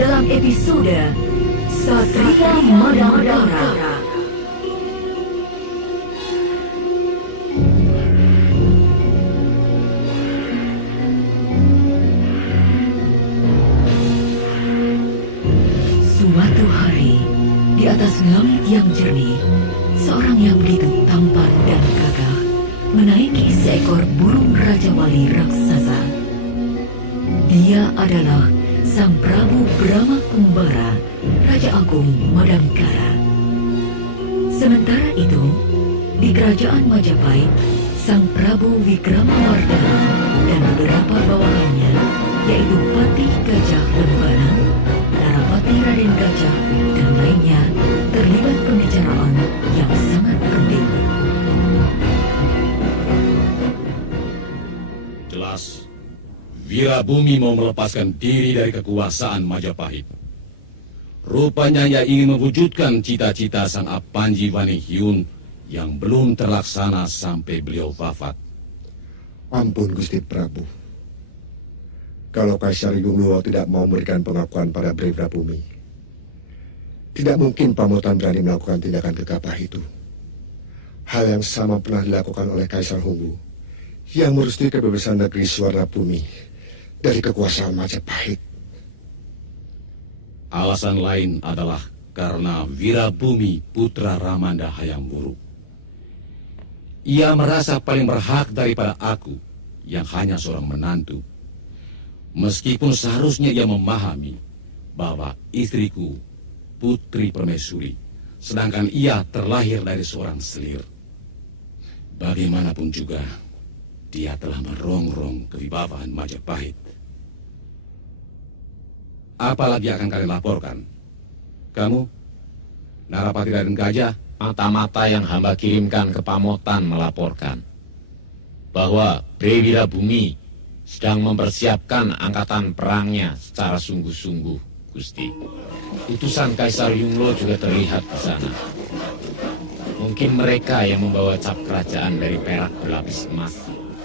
dalam episode Satria Madangkara. Suatu hari, di atas langit yang jernih, seorang yang begitu tampan dan gagah menaiki seekor burung Raja Wali raksasa. Dia adalah Sang Prabu Brahma Kumbara, Raja Agung Madangkara. Sementara itu, di kerajaan Majapahit, Sang Prabu Wikramawardhana dan beberapa bawahannya, yaitu Patih Gajah Lembana, Narapati Raden Gajah, dan lainnya, terlibat pembicaraan yang sangat penting. Jelas, Wirabumi mau melepaskan diri dari kekuasaan Majapahit. Rupanya ia ingin mewujudkan cita-cita Sang Apanji Wanihyun yang belum terlaksana sampai beliau wafat. Ampun Gusti Prabu. Kalau Kaisar Yungluo tidak mau memberikan pengakuan pada Wirabumi, tidak mungkin Pamotan berani melakukan tindakan gegabah itu. Hal yang sama pernah dilakukan oleh Kaisar Hunggu yang merestui kebebasan negeri Swarnabumi dari kekuasaan Majapahit. Alasan lain adalah karena Wirabumi putra Ramanda Hayam Wuruk. Ia merasa paling berhak daripada aku yang hanya seorang menantu. Meskipun seharusnya ia memahami bahwa istriku putri permaisuri, sedangkan ia terlahir dari seorang selir. Bagaimanapun juga, dia telah merongrong kewibawahan Majapahit. Apalagi akan kalian laporkan? Kamu, Narapati Raden Gajah? Mata-mata yang hamba kirimkan ke Pamotan melaporkan bahwa Wirabumi sedang mempersiapkan angkatan perangnya secara sungguh-sungguh, Gusti. Utusan Kaisar Yunglo juga terlihat di sana. Mungkin mereka yang membawa cap kerajaan dari perak berlapis emas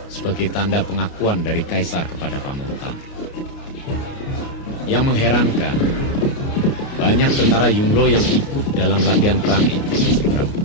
sebagai tanda pengakuan dari Kaisar kepada Pamotan. Yang mengherankan, banyak tentara Yunglo yang ikut dalam latihan perang itu, Gusti Prabu.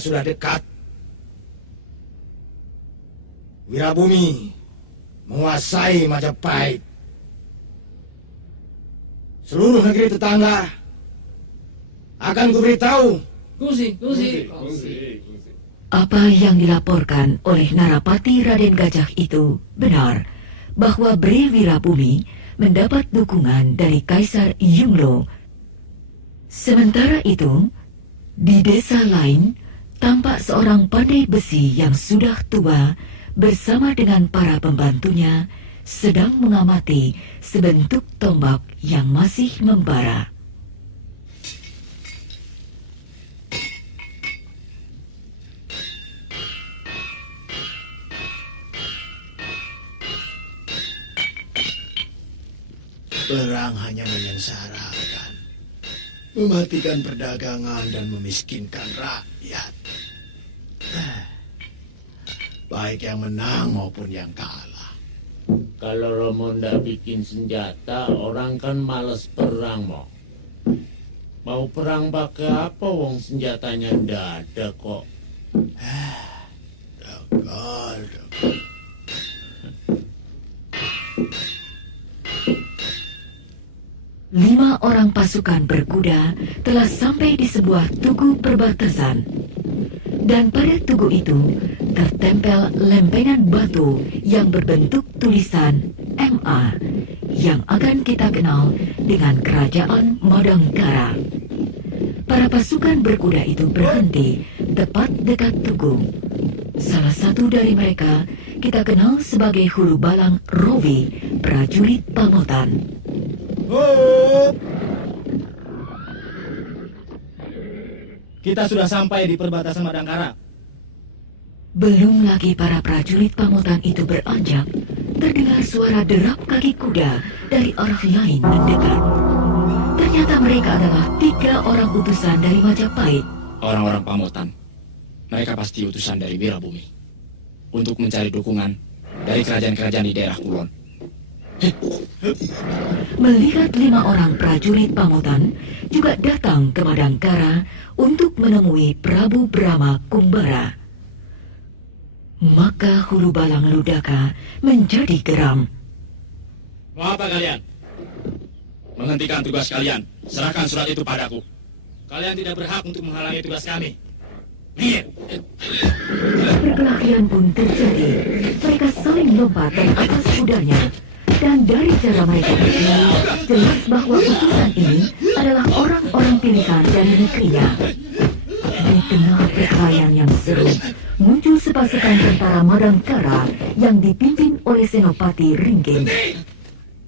Sudah dekat. Wirabumi menguasai Majapahit. Seluruh negeri tetangga akan kuberitahu. Apa yang dilaporkan oleh Narapati Raden Gajah itu benar, bahwa Wirabumi mendapat dukungan dari Kaisar Yunglo. Sementara itu, di desa lain, tampak seorang pandai besi yang sudah tua bersama dengan para pembantunya sedang mengamati sebentuk tombak yang masih membara. Perang hanya menyengsarakan, mematikan perdagangan dan memiskinkan rakyat. Baik yang menang maupun yang kalah. Kalau Romo ndak bikin senjata, orang kan males perang, Mo. Mau perang pakai apa, wong senjatanya ndak ada kok. Dekal. 5 orang pasukan berkuda telah sampai di sebuah tugu perbatasan. Dan pada tugu itu tertempel lempengan batu yang berbentuk tulisan MA yang akan kita kenal dengan Kerajaan Madangkara. Para pasukan berkuda itu berhenti tepat dekat tugu. Salah satu dari mereka kita kenal sebagai Hulu Balang Robi, prajurit Pamotan. Kita sudah sampai di perbatasan Madangkara. Belum lagi para prajurit Pamotan itu beranjak, terdengar suara derap kaki kuda dari arah lain mendekat. Ternyata mereka adalah 3 orang utusan dari Majapahit. Orang-orang Pamotan. Mereka pasti utusan dari Wirabumi untuk mencari dukungan dari kerajaan-kerajaan di daerah Kulon. Melihat 5 orang prajurit Pamotan juga datang ke Madangkara untuk menemui Prabu Brahma Kumbara. Maka Hulu Balang Ludaka menjadi geram. Mau apa kalian? Menghentikan tugas kalian. Serahkan surat itu padaku. Kalian tidak berhak untuk menghalangi tugas kami. Minggir. Perkelahian pun terjadi. Mereka saling lompat dari atas kudanya. Dan dari cara mereka berdiri, jelas bahwa utusan ini adalah orang-orang pilihan dari negerinya. Di tengah perkelahian yang seru, muncul sepasukan tentara Madangkara yang dipimpin oleh Senopati Ringkin.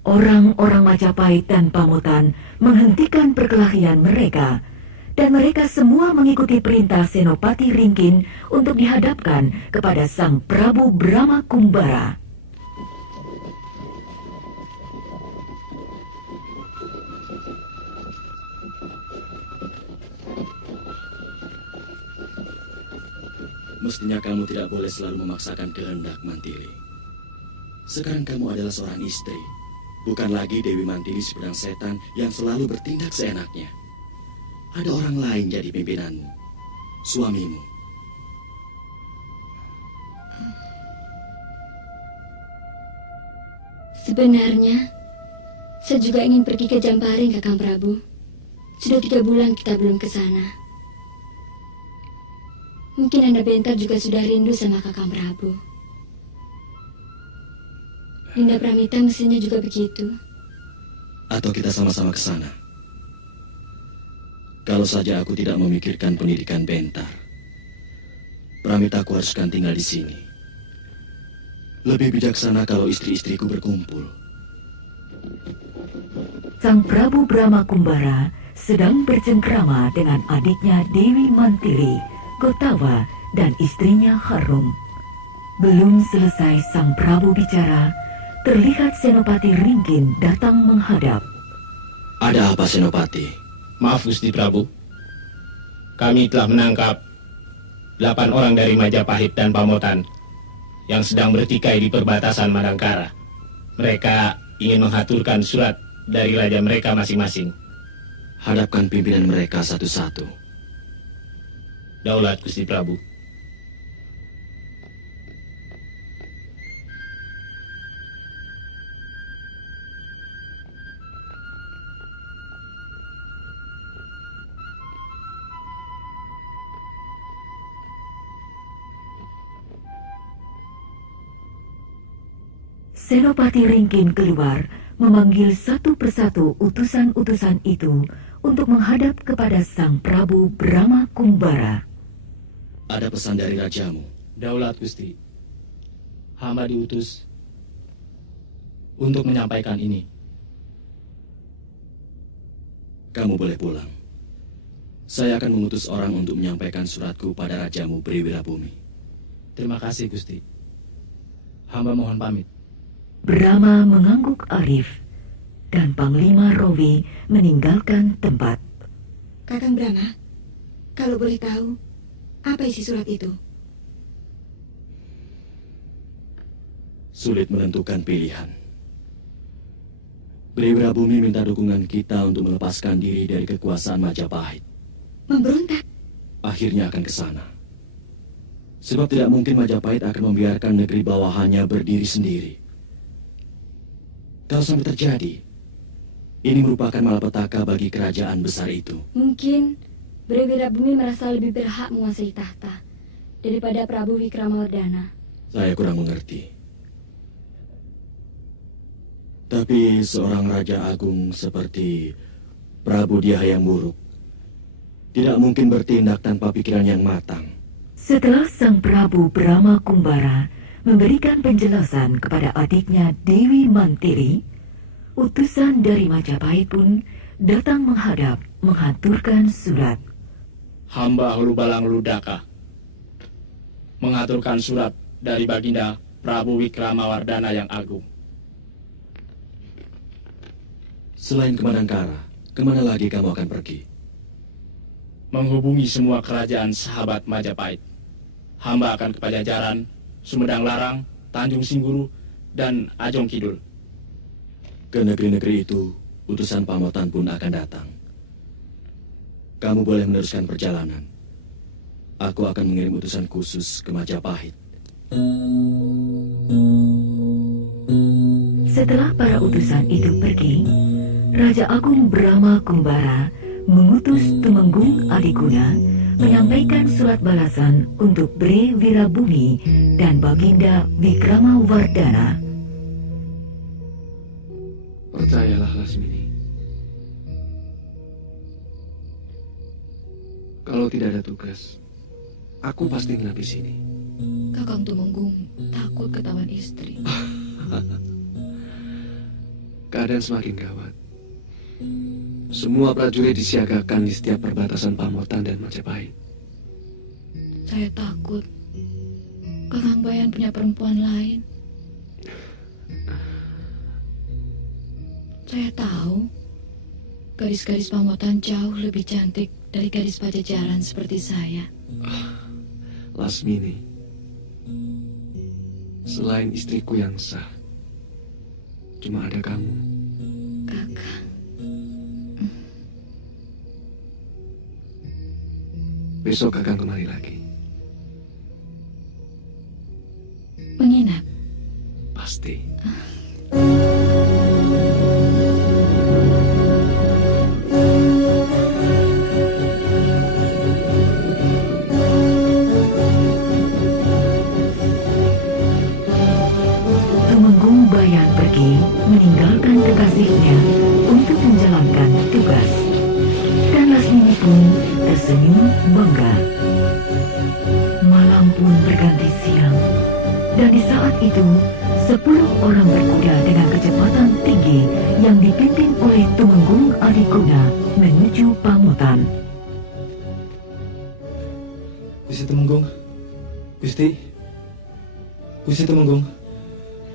Orang-orang Majapahit dan Pamotan menghentikan perkelahian mereka, dan mereka semua mengikuti perintah Senopati Ringkin untuk dihadapkan kepada Sang Prabu Brahma Kumbara. Mestinya kamu tidak boleh selalu memaksakan kehendak, Mantili. Sekarang kamu adalah seorang istri, bukan lagi Dewi Mantili si pedang setan yang selalu bertindak seenaknya. Ada orang lain jadi pimpinanmu, suamimu. Sebenarnya, saya juga ingin pergi ke Jamparing, Kakang Prabu. Sudah 3 bulan kita belum ke sana. Mungkin Anda Bentar juga sudah rindu sama Kakang Prabu. Dinda Pramita mestinya juga begitu. Atau kita sama-sama ke sana. Kalau saja aku tidak memikirkan pendidikan Bentar, Pramitaku haruskan tinggal di sini. Lebih bijaksana kalau istri-istriku berkumpul. Sang Prabu Brahma Kumbara sedang bercengkrama dengan adiknya Dewi Mantili, Gotawa, dan istrinya Harum. Belum selesai Sang Prabu bicara, terlihat Senopati Ringkin datang menghadap. Ada apa, Senopati? Maaf, Gusti Prabu. Kami telah menangkap 8 orang dari Majapahit dan Pamotan yang sedang bertikai di perbatasan Madangkara. Mereka ingin menghaturkan surat dari raja mereka masing-masing. Hadapkan pimpinan mereka satu-satu. Daulat, Gusti Prabu. Senopati Ringkin keluar memanggil satu persatu utusan-utusan itu untuk menghadap kepada Sang Prabu Brahma Kumbara. Ada pesan dari rajamu. Daulat Gusti. Hamba diutus untuk menyampaikan ini. Kamu boleh pulang. Saya akan mengutus orang untuk menyampaikan suratku pada rajamu Briwirabumi. Terima kasih, Gusti. Hamba mohon pamit. Brahma mengangguk arif, dan Panglima Rowi meninggalkan tempat. Kakang Brahma, kalau boleh tahu, apa isi surat itu? Sulit menentukan pilihan. Briwirabumi minta dukungan kita untuk melepaskan diri dari kekuasaan Majapahit. Memberontak? Akhirnya akan ke sana. Sebab tidak mungkin Majapahit akan membiarkan negeri bawahannya berdiri sendiri. Kalau sampai terjadi, ini merupakan malapetaka bagi kerajaan besar itu. Mungkin Briwirabumi merasa lebih berhak menguasai tahta daripada Prabu Wikramawardhana. Saya kurang mengerti. Tapi seorang raja agung seperti Prabu Dyah Hayam Wuruk tidak mungkin bertindak tanpa pikiran yang matang. Setelah Sang Prabu Brahma Kumbara memberikan penjelasan kepada adiknya Dewi Mantili, utusan dari Majapahit pun datang menghadap menghaturkan surat. Hamba Hulubalang Ludaka mengaturkan surat dari Baginda Prabu Wikramawardhana yang agung. Selain ke Madangkara, kemana lagi kamu akan pergi? Menghubungi semua kerajaan sahabat Majapahit. Hamba akan ke Pajajaran, Sumedang Larang, Tanjung Singguru, dan Ajong Kidul. Ke negeri-negeri itu, utusan Pamotan pun akan datang. Kamu boleh meneruskan perjalanan. Aku akan mengirim utusan khusus ke Majapahit. Setelah para utusan itu pergi, Raja Agung Brahma Kumbara mengutus Tumenggung Adiguna menyampaikan surat balasan untuk Bre Wirabumi dan Baginda Wikramawardhana. Percayalah, Lasmini. Kalau tidak ada tugas, aku pasti nginap di sini. Kakang Tumenggung takut ketahuan istri. Keadaan semakin gawat. Semua prajurit disiagakan di setiap perbatasan Pamotan dan Majapahit. Saya takut Kakang Bayan punya perempuan lain. Saya tahu gadis-gadis Pamotan jauh lebih cantik dari gadis Pajajaran seperti saya. Lasmini, selain istriku yang sah, cuma ada kamu. Kakang, Besok Kakang kemari lagi. menginap. Pasti. Tumenggung Bayan pergi meninggalkan kekasihnya untuk menjalankan tugas. Dan Lasmini pun tersenyum bangga. Malam pun berganti siang. Dan di saat itu, 10 orang berkuda dengan kecepatan tinggi yang dipimpin oleh Tumenggung Adiguna menuju Pamotan. Gusti Tumenggung, Gusti Tumenggung,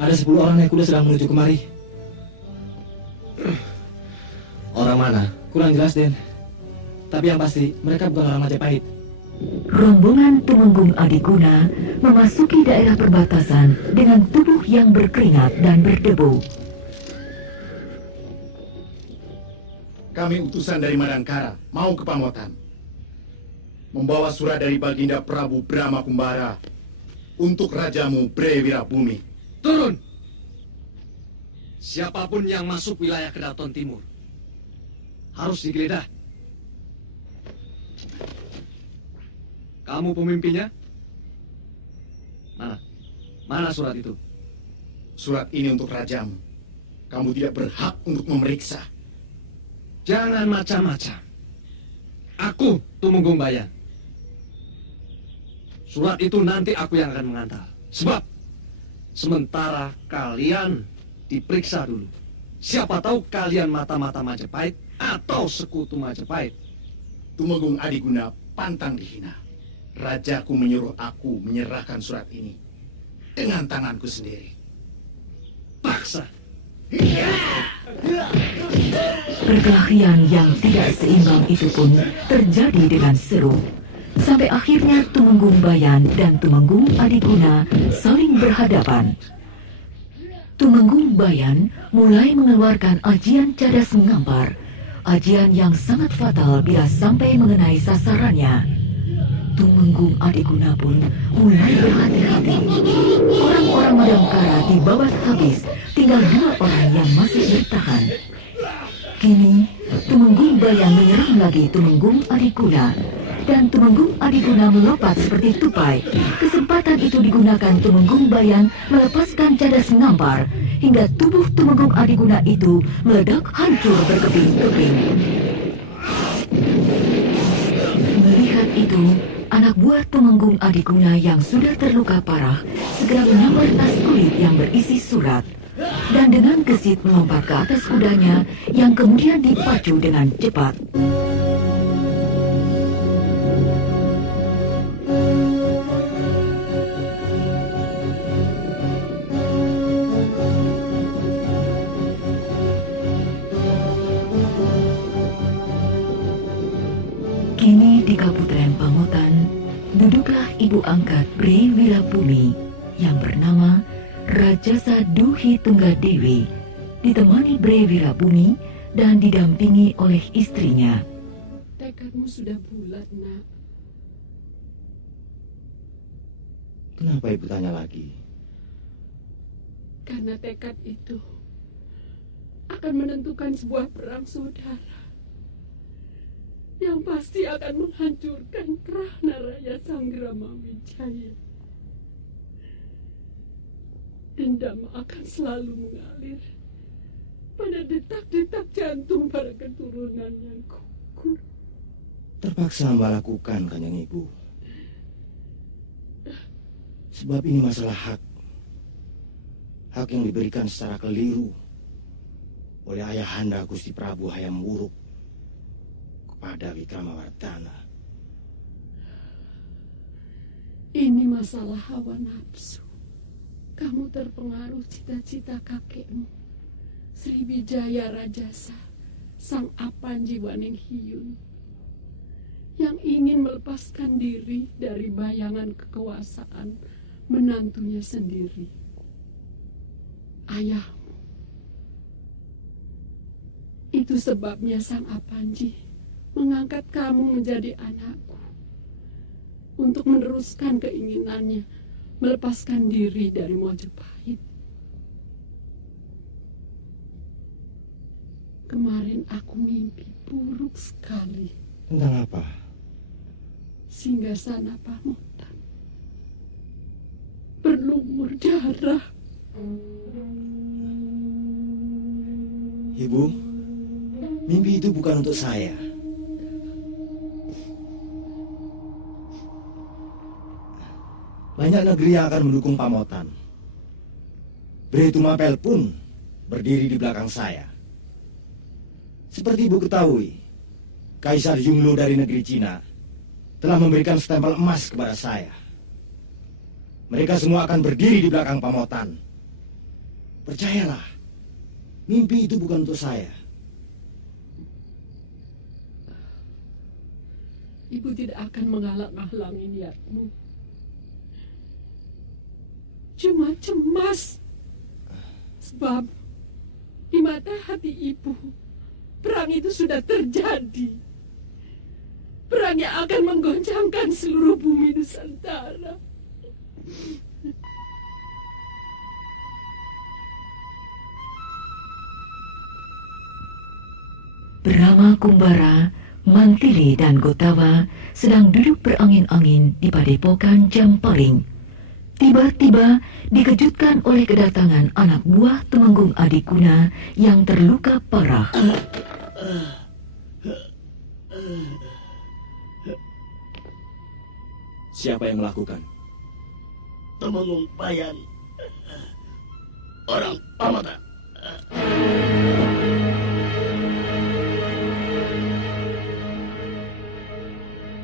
ada 10 orang naik kuda sedang menuju kemari. Orang mana? Kurang jelas, Den. Tapi yang pasti, mereka bukan orang Majapahit. Rombongan Tumenggung Adiguna memasuki daerah perbatasan dengan tubuh yang berkeringat dan berdebu. Kami utusan dari Madangkara mau ke Pamotan. Membawa surat dari Baginda Prabu Brahma Kumbara untuk rajamu Bre Wirabumi. Turun! Siapapun yang masuk wilayah Kedaton Timur harus digeledah. Kamu pemimpinnya? Mana surat itu? Surat ini untuk rajamu. Kamu tidak berhak untuk memeriksa. Jangan macam-macam. Aku Tumenggung Bayan. Surat itu nanti aku yang akan mengantar. Sebab sementara kalian diperiksa dulu. Siapa tahu kalian mata-mata Majapahit atau sekutu Majapahit. Tumenggung Adiguna pantang dihina. Rajaku menyuruh aku menyerahkan surat ini dengan tanganku sendiri. Paksa. Perkelahian yang tidak seimbang itu pun terjadi dengan seru. Sampai akhirnya Tumenggung Bayan dan Tumenggung Adiguna saling berhadapan. Tumenggung Bayan mulai mengeluarkan ajian cadas mengampar, ajian yang sangat fatal bila sampai mengenai sasarannya. Tumenggung Adiguna pun mulai berhati-hati. Orang-orang Madangkara dibabat habis, tinggal 2 orang yang masih bertahan. Kini, Tumenggung Bayan menyerang lagi Tumenggung Adiguna. Dan Tumenggung Adiguna melompat seperti tupai. Kesempatan itu digunakan Tumenggung Bayan melepaskan cadas ngampar, hingga tubuh Tumenggung Adiguna itu meledak hancur berkeping-keping. Melihat itu, anak buah Tumenggung Adiguna yang sudah terluka parah segera menyambar tas kulit yang berisi surat dan dengan gesit melompat ke atas kudanya yang kemudian dipacu dengan cepat. Kini di Kabupaten Pamotan, duduklah ibu angkat Bre Wirabumi yang bernama Rajasa Duhi Tunggadewi, ditemani Bre Wirabumi dan didampingi oleh istrinya. Tekadmu sudah bulat, nak. Kenapa ibu tanya lagi? Karena tekad itu akan menentukan sebuah perang saudara yang pasti akan menghancurkan Prahna Raya Sanggrama Wijaya. Dendam akan selalu mengalir pada detak-detak jantung para keturunan yang gugur. Terpaksa hamba lakukan, Kanjeng Ibu. Sebab ini masalah hak. Hak yang diberikan secara keliru oleh ayahanda Gusti Prabu Hayam Wuruk kepada Wikramawardhana. Ini masalah hawa nafsu. Kamu terpengaruh cita-cita kakekmu, Sriwijaya Rajasa, sang Apanji Waninghiyun, yang ingin melepaskan diri dari bayangan kekuasaan menantunya sendiri, ayahmu. Itu sebabnya sang Apanji mengangkat kamu menjadi anakku untuk meneruskan keinginannya melepaskan diri dari Mojopahit. Kemarin aku mimpi buruk sekali. Tentang apa? Singgasana Pamotan berlumur darah. Ibu, mimpi itu bukan untuk saya. Banyak negeri yang akan mendukung Pamotan. Bre Tumapel pun berdiri di belakang saya. Seperti ibu ketahui, Kaisar Yunglo dari negeri Cina telah memberikan stempel emas kepada saya. Mereka semua akan berdiri di belakang Pamotan. Percayalah, mimpi itu bukan untuk saya. Ibu tidak akan menghalang-halangi niatmu. Cuma cemas. Sebab di mata hati ibu, perang itu sudah terjadi. Perang yang akan menggoncangkan seluruh bumi Nusantara. Brahma Kumbara, Mantili dan Gotawa sedang duduk berangin-angin di padepokan Jamparing. Tiba-tiba dikejutkan oleh kedatangan anak buah Tumenggung Adiguna yang terluka parah. Siapa yang melakukan? Tumenggung Bayan, orang Pamotan.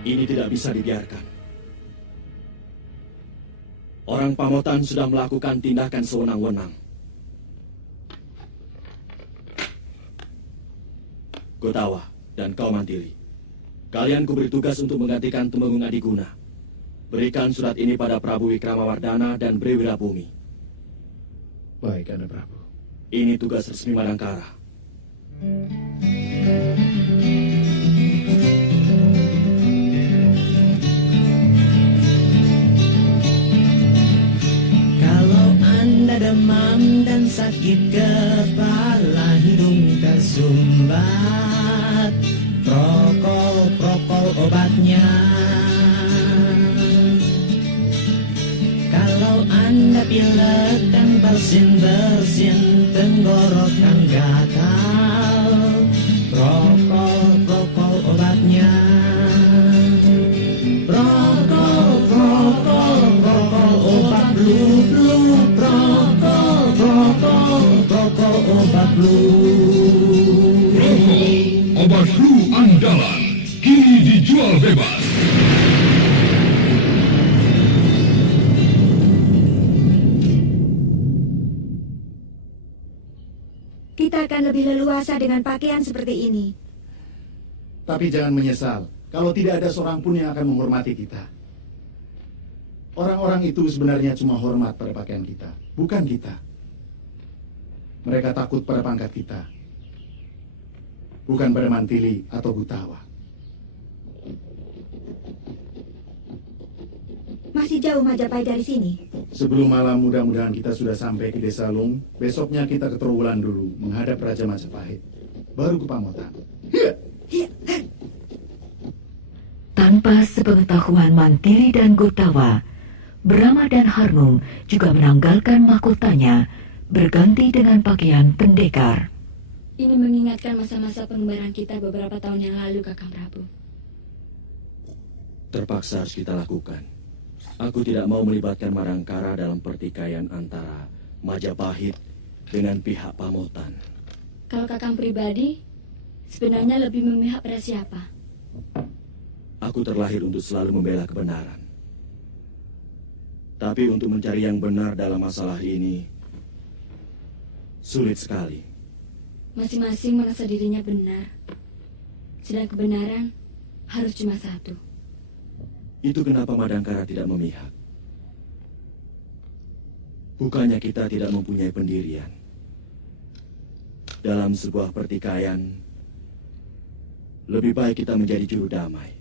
Ini tidak bisa dibiarkan. Orang Pamotan sudah melakukan tindakan sewenang-wenang. Gotawa dan kau Mantili, kalian kuberi tugas untuk menggantikan Tumenggung Adiguna. Berikan surat ini pada Prabu Wikramawardhana dan Bre Wirabumi. Baik, Anda Prabu. Ini tugas resmi Madangkara. Kalau Anda demam dan sakit kepala, hidung tersumbat, prokol obatnya. Kalau Anda pilek dan bersin-bersin, tenggorokan gatal, prokol obatnya. Prokol obat flu. Obat flu andalan kini dijual bebas. Kita akan lebih leluasa dengan pakaian seperti ini. Tapi jangan menyesal kalau tidak ada seorang pun yang akan menghormati kita. Orang-orang itu sebenarnya cuma hormat pada pakaian kita, bukan kita. Mereka takut pada pangkat kita, bukan pada Mantili atau Gutawa. Masih jauh Majapahit dari sini? Sebelum malam mudah-mudahan kita sudah sampai ke Desa Lung. Besoknya kita ke Trowulan dulu menghadap Raja Majapahit, baru ke Pamotan. Tanpa sepengetahuan Mantili dan Gutawa, Brahma dan Harnum juga menanggalkan mahkotanya, berganti dengan pakaian pendekar. Ini mengingatkan masa-masa pengembaraan kita beberapa tahun yang lalu, Kakang Prabu. Terpaksa harus kita lakukan. Aku tidak mau melibatkan Madangkara dalam pertikaian antara Majapahit dengan pihak Pamotan. Kalau Kakang pribadi, sebenarnya lebih memihak pada siapa? Aku terlahir untuk selalu membela kebenaran. Tapi untuk mencari yang benar dalam masalah ini, sulit sekali. Masing-masing merasa dirinya benar. Sedang kebenaran harus cuma satu. Itu kenapa Madangkara tidak memihak. Bukannya kita tidak mempunyai pendirian. Dalam sebuah pertikaian, lebih baik kita menjadi juru damai.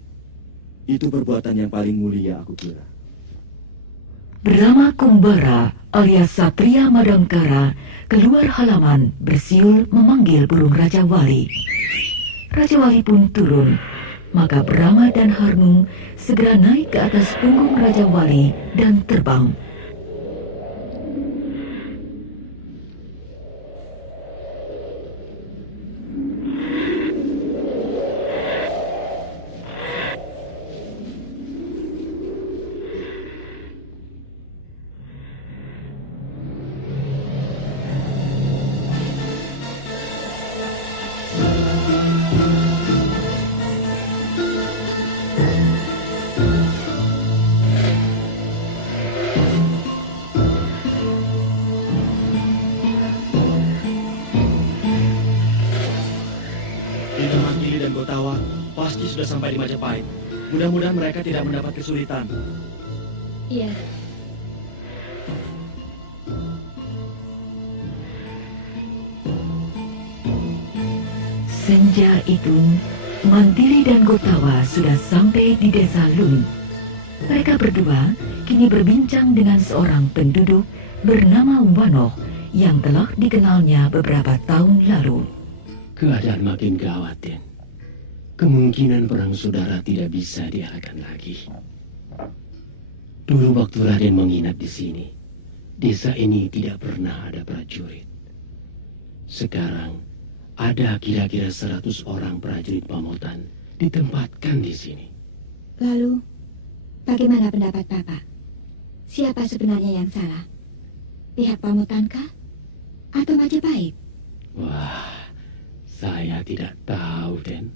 Itu perbuatan yang paling mulia, aku kira. Brahma Kumbara alias Satria Madangkara keluar halaman bersiul memanggil burung Raja Wali. Raja Wali pun turun, maka Brahma dan Harnum segera naik ke atas punggung Raja Wali dan terbang. Pasti sudah sampai di Majapahit. Mudah-mudahan mereka tidak mendapat kesulitan. Iya. Senja itu, Mantili dan Gutawa sudah sampai di Desa Lung. Mereka berdua kini berbincang dengan seorang penduduk bernama Wanoh yang telah dikenalnya beberapa tahun lalu. Keadaan makin gawat, Den. Kemungkinan perang saudara tidak bisa diarahkan lagi. Dulu waktu Raden menginap di sini, desa ini tidak pernah ada prajurit. Sekarang ada kira-kira 100 orang prajurit Pamotan ditempatkan di sini. Lalu, bagaimana pendapat Bapak? Siapa sebenarnya yang salah? Pihak Pamotankah? Atau Majapahit? Wah, saya tidak tahu, Den.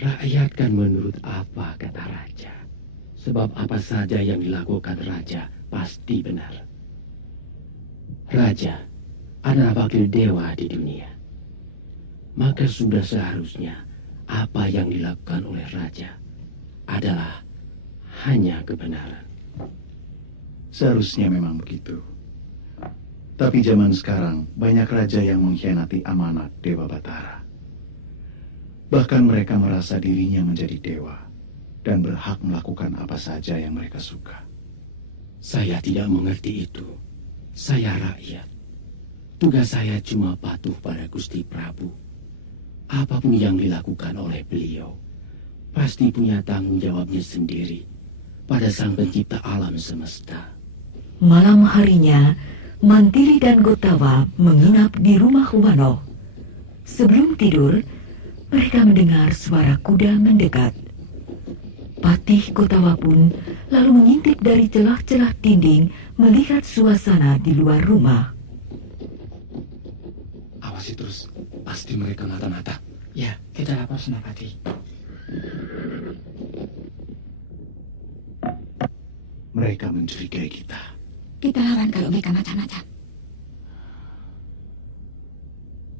Rakyat kan menurut apa kata raja. Sebab apa saja yang dilakukan raja pasti benar. Raja adalah wakil dewa di dunia. Maka sudah seharusnya apa yang dilakukan oleh raja adalah hanya kebenaran. Seharusnya memang begitu. Tapi zaman sekarang banyak raja yang mengkhianati amanat Dewa Batara. Bahkan mereka merasa dirinya menjadi dewa dan berhak melakukan apa saja yang mereka suka. Saya tidak mengerti itu. Saya rakyat. Tugas saya cuma patuh pada Gusti Prabu. Apapun yang dilakukan oleh beliau, pasti punya tanggung jawabnya sendiri pada Sang Pencipta alam semesta. Malam harinya, Mantili dan Gutawa menginap di rumah Wanoh. Sebelum tidur, mereka mendengar suara kuda mendekat. Patih Gutawa pun lalu mengintip dari celah-celah dinding melihat suasana di luar rumah. Awasi terus, pasti mereka mata-mata. Ya, kita lapor Senapati. Mereka mencurigai kita. Kita lawan kalau mereka macam-macam.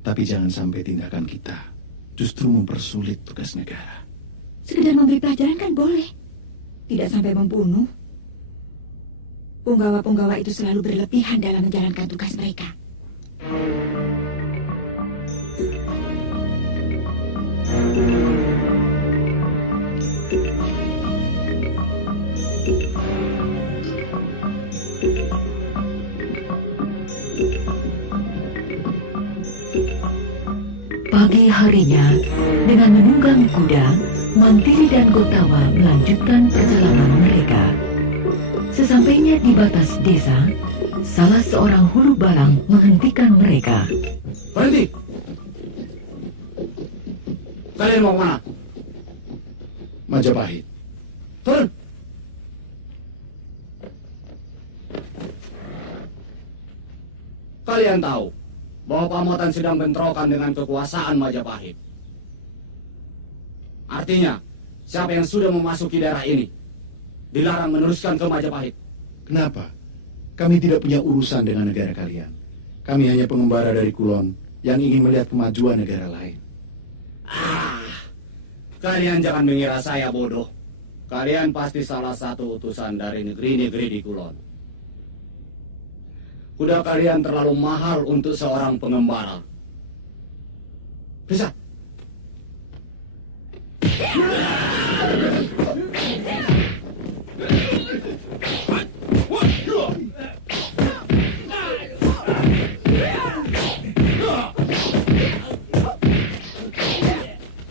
Tapi jangan sampai tindakan kita justru mempersulit tugas negara. Sekedar memberi pelajaran kan boleh. Tidak sampai membunuh. Punggawa-punggawa itu selalu berlebihan dalam menjalankan tugas mereka. Pagi harinya, dengan menunggang kuda, Mantili dan Gotawa melanjutkan perjalanan mereka. Sesampainya di batas desa, salah seorang hulu balang menghentikan mereka. Berhenti! Kalian mau kemana? Majapahit. Turun! Kalian tahu bahwa Pamotan sedang bentrokan dengan kekuasaan Majapahit. Artinya, siapa yang sudah memasuki daerah ini dilarang meneruskan ke Majapahit. Kenapa? Kami tidak punya urusan dengan negara kalian. Kami hanya pengembara dari Kulon yang ingin melihat kemajuan negara lain. Kalian jangan mengira saya bodoh. Kalian pasti salah satu utusan dari negeri-negeri di Kulon. Kuda kalian terlalu mahal untuk seorang pengembara. Bisa?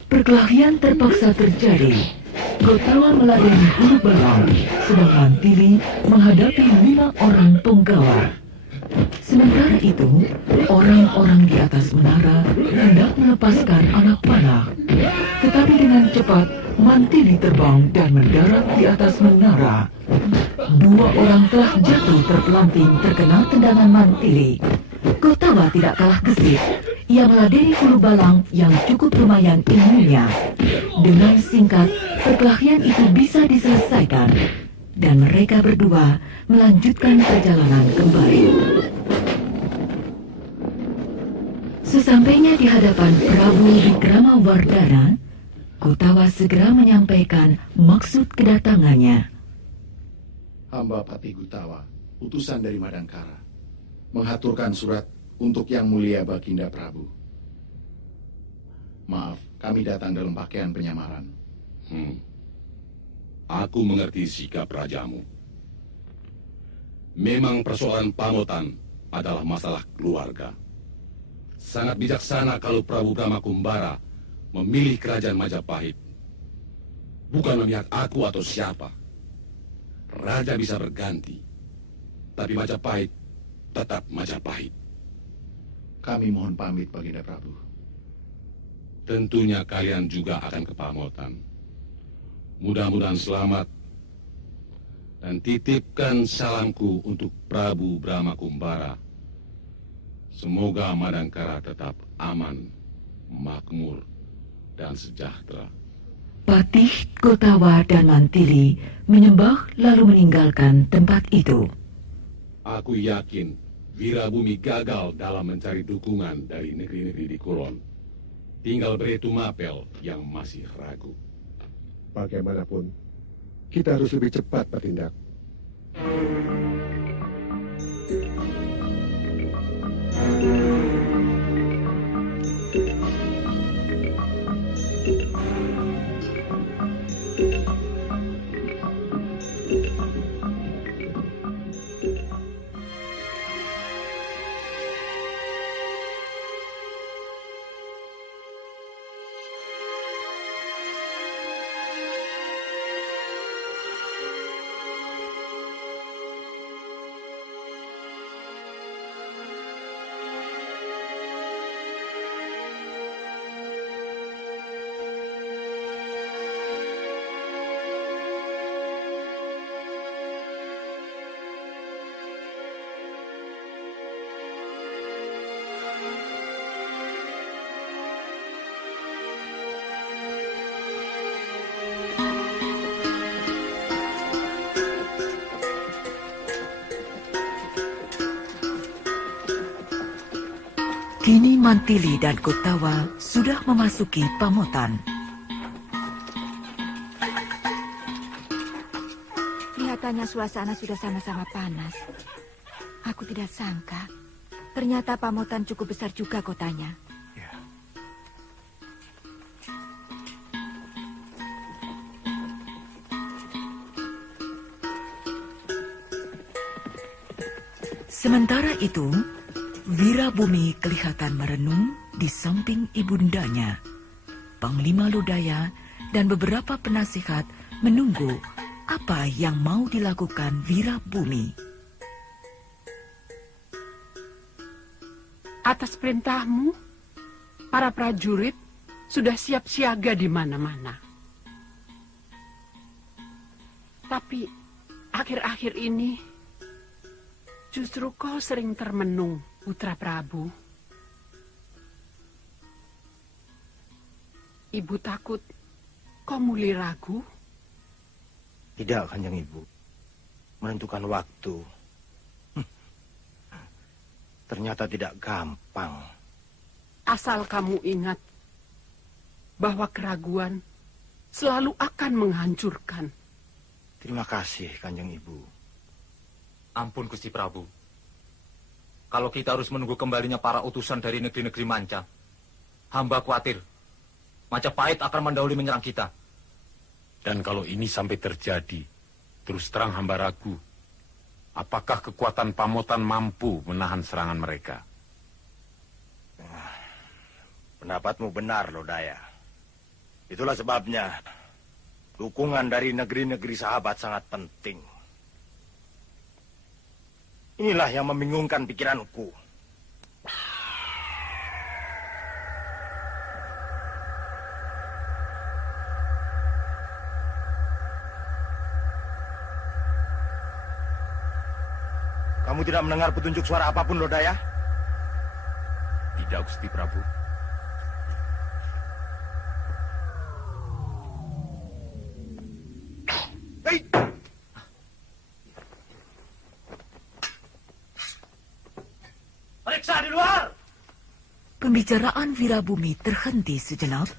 Perkelahian terpaksa terjadi. Gotawa meladeni hulu balang, sedang Mantili menghadapi 5 orang punggawa. Sementara itu, orang-orang di atas menara hendak melepaskan anak panah. Tetapi dengan cepat, Mantili terbang dan mendarat di atas menara. 2 orang telah jatuh terpelanting terkena tendangan Mantili. Gotawa tidak kalah gesit. Ia meladeni hulu balang yang cukup lumayan ilmunya. Dengan singkat, perkelahian itu bisa diselesaikan. Dan mereka berdua melanjutkan perjalanan kembali. Sesampainya di hadapan Prabu Wikramawardhana, Gotawa segera menyampaikan maksud kedatangannya. Hamba Patih Gotawa, utusan dari Madangkara, menghaturkan surat untuk Yang Mulia Baginda Prabu. Maaf, kami datang dalam pakaian penyamaran. Aku mengerti sikap rajamu. Memang persoalan Pamotan adalah masalah keluarga. Sangat bijaksana kalau Prabu Brahmakumbara memilih kerajaan Majapahit. Bukan memihak aku atau siapa. Raja bisa berganti, tapi Majapahit tetap Majapahit. Kami mohon pamit, Baginda Prabu. Tentunya kalian juga akan ke Pamotan. Mudah-mudahan selamat. Dan titipkan salamku untuk Prabu Brahmakumbara. Semoga Madangkara tetap aman, makmur, dan sejahtera. Patih, Gotawa, dan Mantili menyembah lalu meninggalkan tempat itu. Aku yakin Wirabumi gagal dalam mencari dukungan dari negeri-negeri di Kulon. Tinggal Bretu Mapel yang masih ragu. Bagaimanapun, kita harus lebih cepat bertindak. Kini Mantili dan Kotawa sudah memasuki Pamotan. Kelihatannya suasana sudah sama-sama panas. Aku tidak sangka, ternyata Pamotan cukup besar juga kotanya. Sementara itu, Wirabumi kelihatan merenung di samping ibundanya. Panglima Lodaya dan beberapa penasihat menunggu apa yang mau dilakukan Wirabumi. Atas perintahmu, para prajurit sudah siap siaga di mana-mana. Tapi akhir-akhir ini justru kau sering termenung, Putra Prabu. Ibu takut kau mulai ragu? Tidak, Kanjeng Ibu. Menentukan waktu ternyata tidak gampang. Asal kamu ingat bahwa keraguan selalu akan menghancurkan. Terima kasih, Kanjeng Ibu. Ampun, Gusti Prabu. Kalau kita harus menunggu kembalinya para utusan dari negeri-negeri manca, hamba khawatir Majapahit akan mendahului menyerang kita. Dan kalau ini sampai terjadi, terus terang hamba ragu, apakah kekuatan Pamotan mampu menahan serangan mereka? Pendapatmu benar, Lodaya. Itulah sebabnya dukungan dari negeri-negeri sahabat sangat penting. Inilah yang membingungkan pikiranku. Kamu tidak mendengar petunjuk suara apapun, Lodaya? Tidak, Gusti Prabu. Hei! Periksa di luar! Pembicaraan Wirabumi terhenti sejenak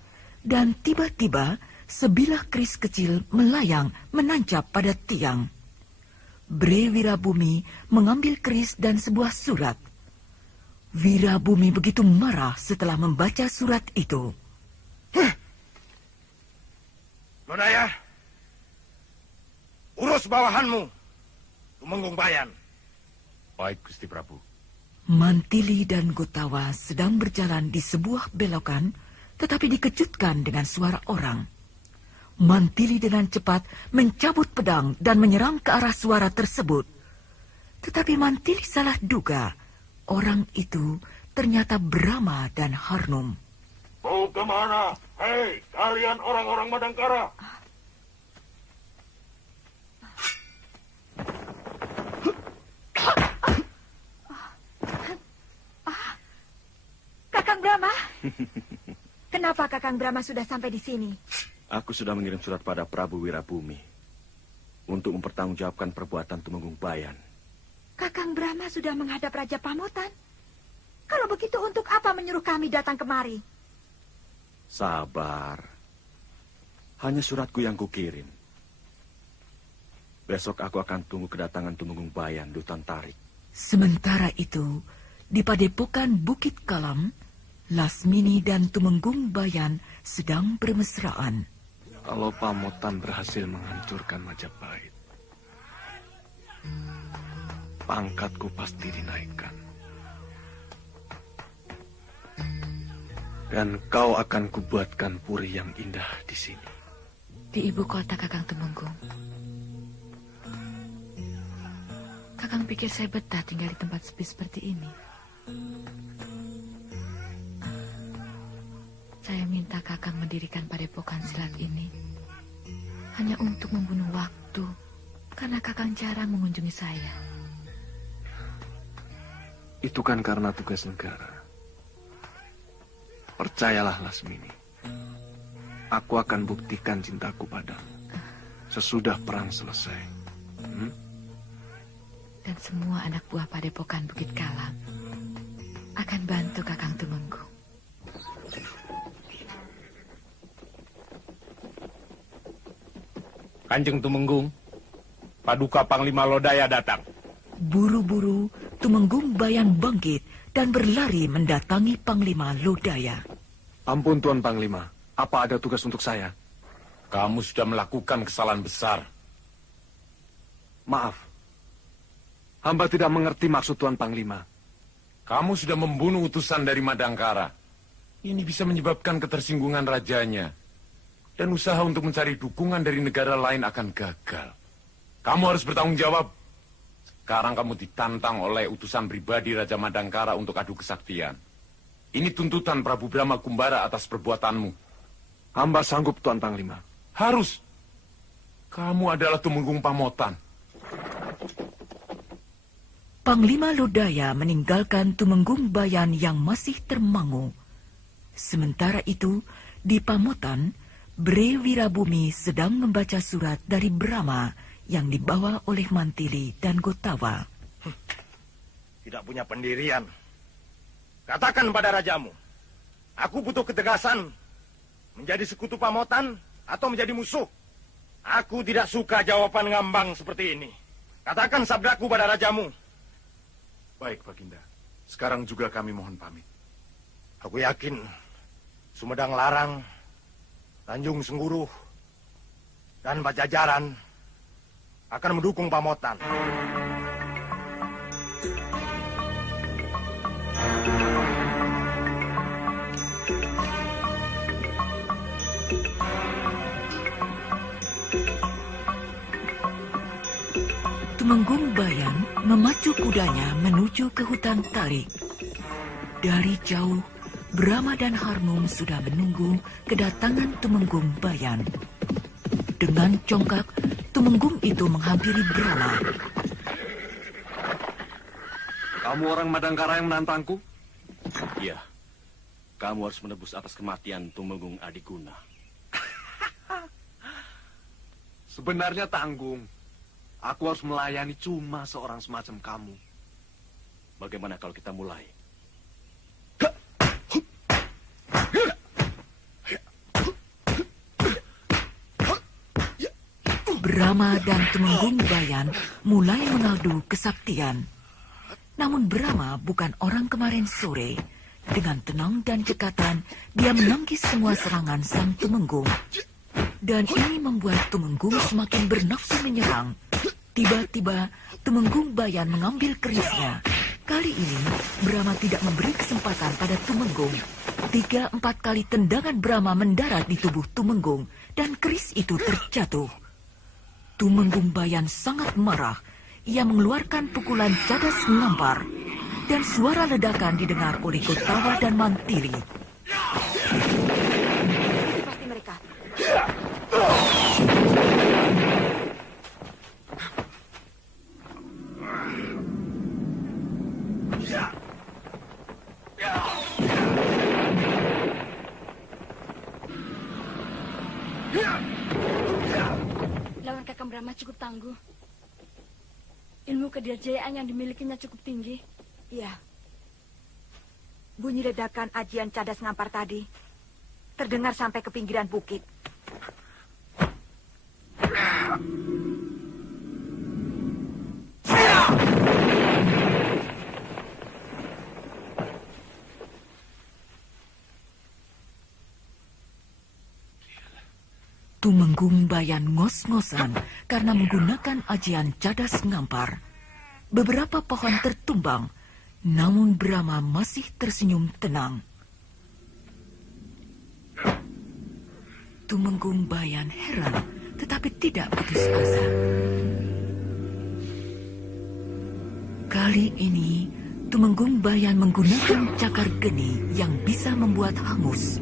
dan tiba-tiba sebilah keris kecil melayang menancap pada tiang. Bre Wirabumi mengambil keris dan sebuah surat. Wirabumi begitu marah setelah membaca surat itu. Lodaya, urus bawahanmu, Tumenggung Bayan. Baik, Gusti Prabu. Mantili dan Gotawa sedang berjalan di sebuah belokan, tetapi dikejutkan dengan suara orang. Mantili dengan cepat mencabut pedang dan menyerang ke arah suara tersebut. Tetapi Mantili salah duga. Orang itu ternyata Brahma dan Harnum. Mau kemana? Hei, kalian orang-orang Madangkara. Kakang Brahma? Kenapa Kakang Brahma sudah sampai di sini? Aku sudah mengirim surat pada Prabu Wirabumi untuk mempertanggungjawabkan perbuatan Tumenggung Bayan. Kakang Brahma sudah menghadap Raja Pamotan. Kalau begitu untuk apa menyuruh kami datang kemari? Sabar. Hanya suratku yang kukirim. Besok aku akan tunggu kedatangan Tumenggung Bayan, Dutan Tarik. Sementara itu, di padepokan Bukit Kalam, Lasmini dan Tumenggung Bayan sedang bermesraan. Kalau Pamotan berhasil menghancurkan Majapahit, pangkatku pasti dinaikkan. Dan kau akan kubuatkan puri yang indah di sini. Di ibu kota, Kakang Tumenggung. Kakang pikir saya betah tinggal di tempat sepi seperti ini? Saya minta Kakang mendirikan padepokan silat ini hanya untuk membunuh waktu, karena Kakang jarang mengunjungi saya. Itu kan karena tugas negara. Percayalah, Lasmini. Aku akan buktikan cintaku padamu sesudah perang selesai. Dan semua anak buah padepokan Bukit Kalam akan bantu Kakang Tumenggung. Kanjeng Tumenggung, Paduka Panglima Lodaya datang. Buru-buru, Tumenggung Bayan bangkit dan berlari mendatangi Panglima Lodaya. Ampun Tuan Panglima, apa ada tugas untuk saya? Kamu sudah melakukan kesalahan besar. Maaf, hamba tidak mengerti maksud Tuan Panglima. Kamu sudah membunuh utusan dari Madangkara. Ini bisa menyebabkan ketersinggungan rajanya. Dan usaha untuk mencari dukungan dari negara lain akan gagal. Kamu harus bertanggung jawab. Sekarang kamu ditantang oleh utusan pribadi Raja Madangkara untuk adu kesaktian. Ini tuntutan Prabu Brahma Kumbara atas perbuatanmu. Hamba sanggup Tuan Panglima. Harus. Kamu adalah Tumenggung Pamotan. Panglima Lodaya meninggalkan Tumenggung Bayan yang masih termangu. Sementara itu, di Pamotan, Bre Wirabumi sedang membaca surat dari Brahma yang dibawa oleh Mantili dan Gotawa. Tidak punya pendirian. Katakan pada rajamu, aku butuh ketegasan. Menjadi sekutu Pamotan atau menjadi musuh. Aku tidak suka jawaban ngambang seperti ini. Katakan sabdaku pada rajamu. Baik, Baginda. Sekarang juga kami mohon pamit. Aku yakin Sumedang Larang, Tanjung Sengguruh, dan Pajajaran akan mendukung Pamotan. Tumenggung Bayan memacu kudanya menuju ke hutan tarik. Dari jauh, Brahma dan Harnum sudah menunggu kedatangan Tumenggung Bayan. Dengan congkak, Tumenggung itu menghampiri Brahma. Kamu orang Madangkara yang menantangku? Iya. Kamu harus menebus atas kematian Tumenggung Adiguna. Sebenarnya tanggung. Aku harus melayani cuma seorang semacam kamu. Bagaimana kalau kita mulai? Brahma dan Tumenggung Bayan mulai mengadu kesaktian. Namun Brahma bukan orang kemarin sore. Dengan tenang dan cekatan, dia menangkis semua serangan sang Tumenggung. Dan ini membuat Tumenggung semakin bernafsu menyerang. Tiba-tiba, Tumenggung Bayan mengambil kerisnya. Kali ini, Brahma tidak memberi kesempatan pada Tumenggung. 3-4 kali tendangan Brahma mendarat di tubuh Tumenggung, dan keris itu terjatuh. Tumenggung Bayan sangat marah. Ia mengeluarkan pukulan cadas ngampar, dan suara ledakan didengar oleh Gotawa dan Mantili. Pasti mereka. Lawan Kakang Brahma cukup tangguh. Ilmu kedirjayaan yang dimilikinya cukup tinggi. Iya. Bunyi ledakan ajian cadas ngampar tadi terdengar sampai ke pinggiran bukit. Tumenggung Bayan ngos-ngosan karena menggunakan ajian cadas ngampar. Beberapa pohon tertumbang, namun Brahma masih tersenyum tenang. Tumenggung Bayan heran, tetapi tidak putus asa. Kali ini, Tumenggung Bayan menggunakan cakar geni yang bisa membuat hangus.